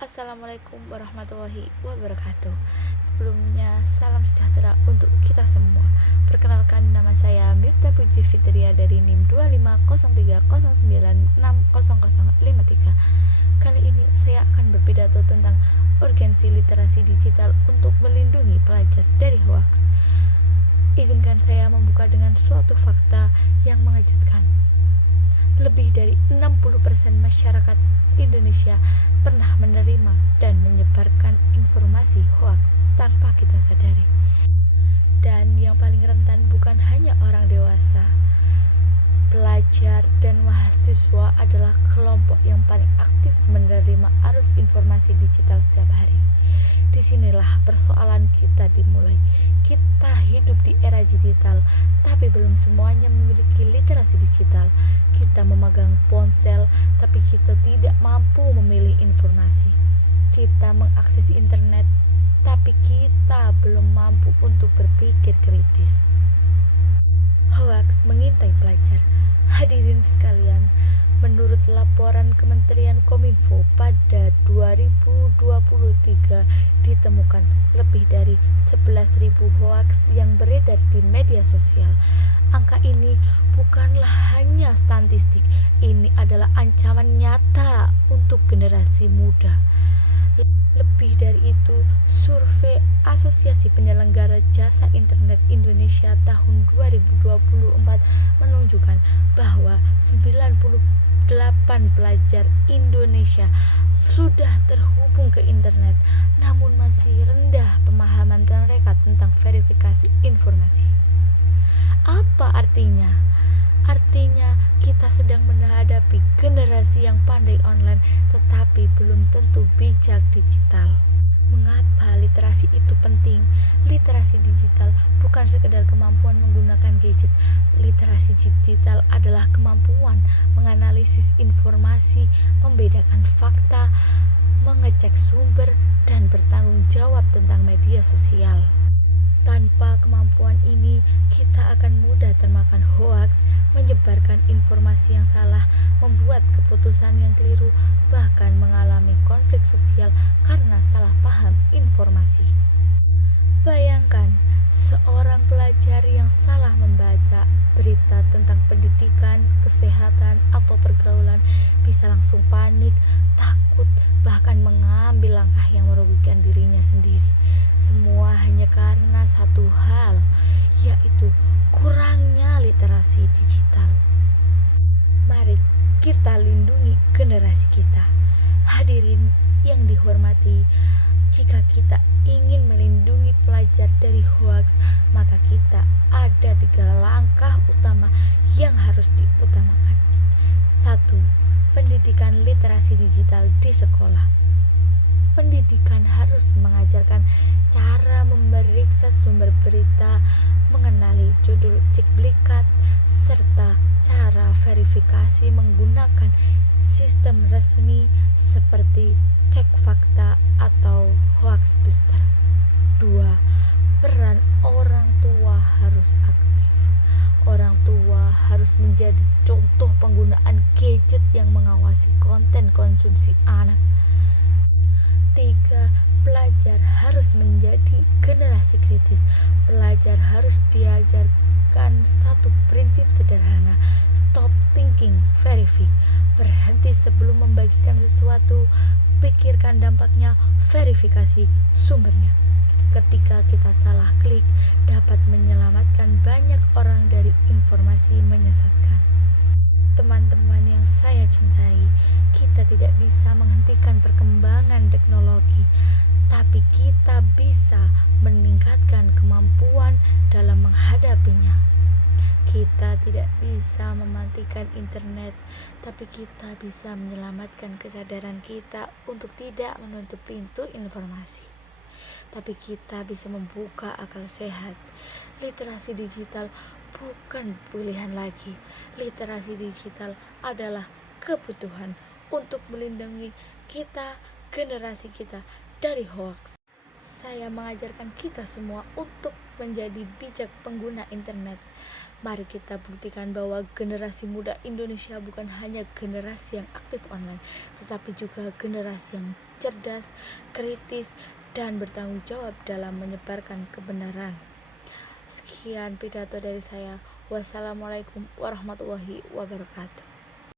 Assalamualaikum warahmatullahi wabarakatuh. Sebelumnya, salam sejahtera untuk kita semua. Perkenalkan, nama saya Miftah Puji Fitria dari NIM 250309600053. Kali ini saya akan berpidato tentang urgensi literasi digital untuk melindungi pelajar dari hoaks. Izinkan saya membuka dengan suatu fakta yang mengejutkan. Lebih dari 60% masyarakat Indonesia pernah menerima dan menyebarkan informasi hoaks tanpa kita sadari. Dan yang paling rentan bukan hanya orang dewasa. Pelajar dan mahasiswa adalah kelompok yang paling aktif menerima arus informasi digital setiap hari. Disinilah persoalan kita dimulai. Kita hidup di era digital, tapi belum semuanya memiliki literasi digital. Kita memegang ponsel, tapi kita tidak mampu memilih informasi. Kita mengakses internet, tapi kita belum mampu untuk berpikir kritis. Hoaks mengintai pelajar. Hadirin sekalian, menurut laporan Kementerian Kominfo pada 2023 ditemukan lebih dari 11.000 hoaks yang beredar di media sosial. Angka ini bukanlah hanya statistik, ini adalah ancaman nyata untuk generasi muda. Lebih dari itu, survei Asosiasi Penyelenggara Jasa Internet Indonesia tahun 2024 menunjukkan bahwa 98 pelajar Indonesia sudah terhubung ke internet, namun masih rendah pemahaman mereka tentang verifikasi informasi. Apa artinya? Artinya kita sedang menghadapi generasi yang pandai online tetapi belum tentu bijak digital. Mengapa literasi itu penting? Literasi digital bukan sekedar kemampuan menggunakan gadget. Literasi digital adalah kemampuan menganalisis informasi, membedakan fakta, mengecek sumber, dan bertanggung jawab tentang media sosial. Tanpa kemampuan ini, kita akan mudah termakan hoaks, menyebarkan informasi yang salah, membuat keputusan yang keliru, bahkan mengalami konflik sosial karena salah paham informasi. Bayangkan, seorang pelajar yang salah membaca berita tentang pendidikan, kesehatan, atau pergaulan bisa langsung panik, takut, bahkan mengambil langkah yang merugikan dirinya sendiri. Semua hanya karena satu hal, yaitu kurangnya literasi digital. Mari kita lindungi generasi kita. Hadirin yang dihormati, jika kita ingin melindungi pelajar dari hoaks, maka kita ada 3 langkah utama yang harus diutamakan. 1. Pendidikan literasi digital di sekolah. Pendidikan harus mengajarkan cara memeriksa sumber berita, mengenali judul cuplikan, serta cara verifikasi menggunakan sistem resmi seperti cek fakta atau hoax booster. 2. Peran orang tua harus aktif. Orang tua harus menjadi contoh penggunaan gadget yang mengawasi konten konsumsi anak. 3. Pelajar harus menjadi generasi kritis. Pelajar harus diajarkan satu prinsip sederhana: stop thinking, verify. Berhenti sebelum membagikan sesuatu, pikirkan dampaknya, verifikasi sumbernya. Ketika kita salah klik, dapat menyelamatkan banyak orang dari informasi menyesatkan. Teman-teman yang saya cintai, kita tidak bisa menghentikan perkembangan teknologi, tapi kita bisa meningkatkan kemampuan dalam menghadapinya. Kita tidak bisa mematikan internet, tapi kita bisa menyelamatkan kesadaran kita untuk tidak menutup pintu informasi. Tapi kita bisa membuka akal sehat. Literasi digital bukan pilihan lagi. Literasi digital adalah kebutuhan untuk melindungi kita, generasi kita, dari hoaks. Saya mengajarkan kita semua untuk menjadi bijak pengguna internet. Mari kita buktikan bahwa generasi muda Indonesia bukan hanya generasi yang aktif online, tetapi juga generasi yang cerdas, kritis, dan bertanggung jawab dalam menyebarkan kebenaran. Sekian pidato dari saya. Wassalamualaikum warahmatullahi wabarakatuh.